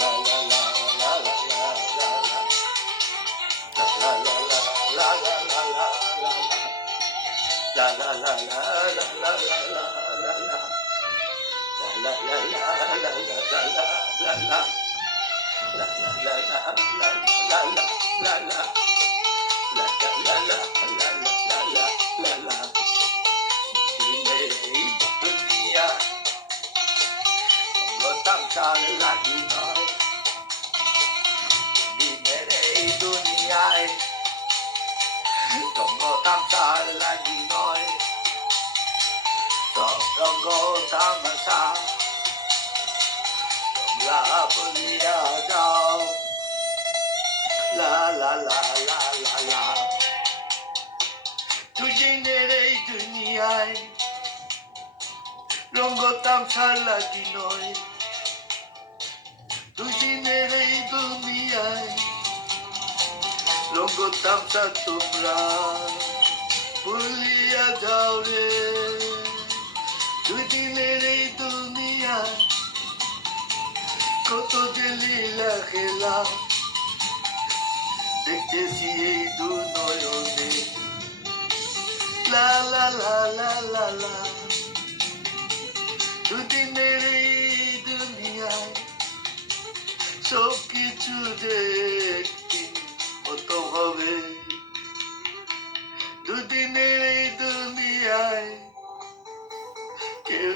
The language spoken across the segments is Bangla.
Hallelujah. তামাশার লাগি নয়। সব রঙ্গ তামাশা যাও। লা লা লা লা লা লা। দুদিনের এই দুনিয়ায় রঙ্গ তামসার লাগি নয়। দুদিনের এই রঙ্গ তামসা তোমরা। ভুলিয়া যাও রে দুই দিনের এই দুনিয়ায় কত যে লীলা খেলা, দেখতেছি এই দু নয়নে La la la la la la দুদিনের এই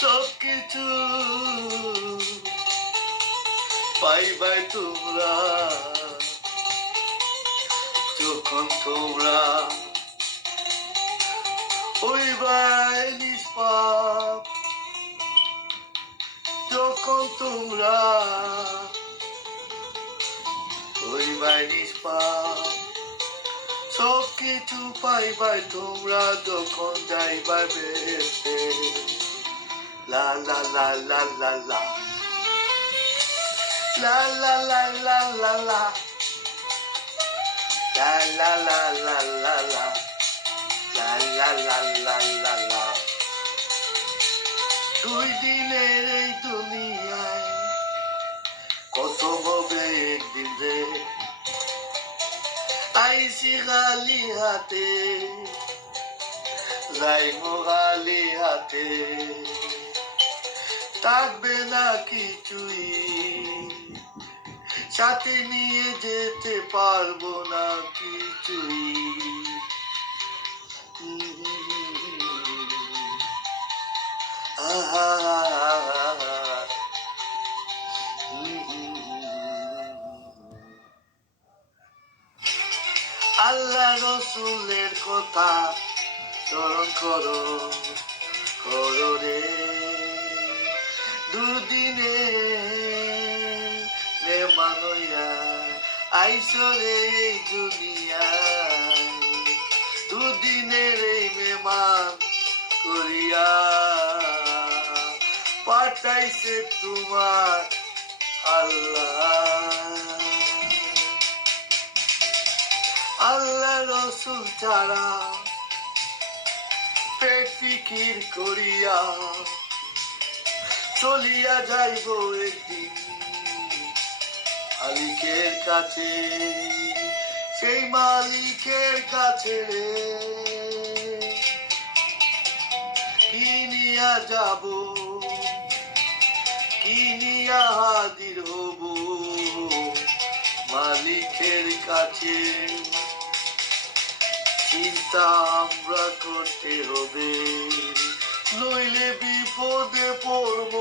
সব কিছু পাইবাই তোমরা। যখন তোমরা হইবাই নিষ্পাপ, যখন তোমরা হইবাই নিষ্পাপ সব কিছু পাইবাই তোমরা, যখন যাইবাই বেসতে La la la la la la. La la la la la la. La la la la la la. La la la la la la. দুই দিনের এই দুনিয়ায় কত হবে একদিন রে আইসি গালি হাতে যাইব গালি হাতে থাকবে না কিছুই। সাথে নিয়ে যেতে পারব না কিছুই। আল্লাহ রসুলের কথা স্মরণ করো করো রে। দুদিনে মেহমান হইয়া আইসরে এই দুনিয়ায় দুদিনের এই মেহমান করিয়া পাঠাইছে তোমার আল্লাহ। আল্লাহ রসুল ছাড়া পেট ফিকির করিয়া চলিয়া যাইব একদিন। মালিকের কাছে, সেই মালিকের কাছে। কিনিয়া যাব, কি নিয়া হাজির হব? মালিকের কাছে চিন্তা আমরা করতে হবে। নইলে বিপদে পড়ব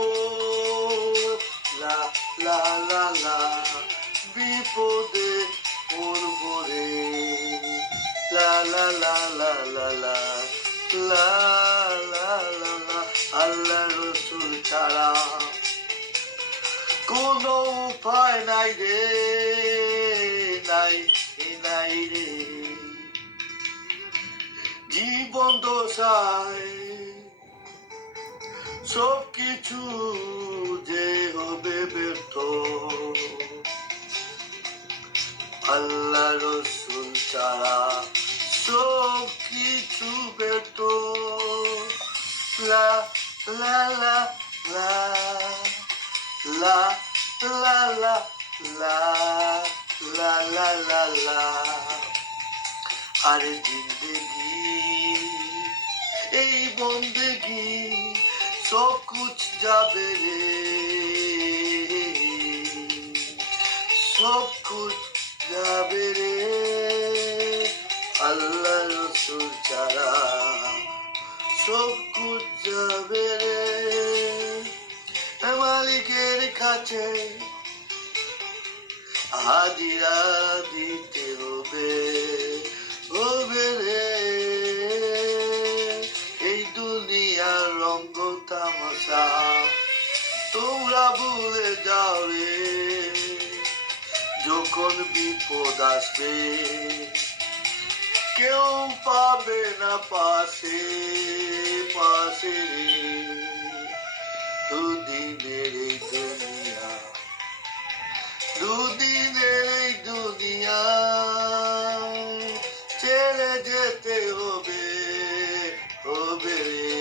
লা বিপদে পড়ব রে। লা লা লা লা লা আল্লাহ রসুল ছাড়া কোনো উপায় নাই রে, নাই নাই রে। জীবন দশায় সব কিছু হবে ব্যর্থ আল্লাহ রসুল ছাড়া সব কিছু লা লা লা লা লা লা লা লা লা লা লা আরে জিন্দগি এই বন্দেগি সব কুছ যাবে রে সব কুছ যাবে রে। আল্লাহ রসুল ছাড়া সব কুছ যাবে রে। মালিকের কাছে হাজিরা দিতে হবে হবে রে। এই দুনিয়ার রঙ্গ তামাশা তোমরা ভুলে যাও রে যখন বিপদ আসবে। কেউ পাবে না পাশে পাশে দুদিনের এই দুনিয়া, দুদিনের এই দুনিয়া, ছেড়ে যেতে হবে হবে রে।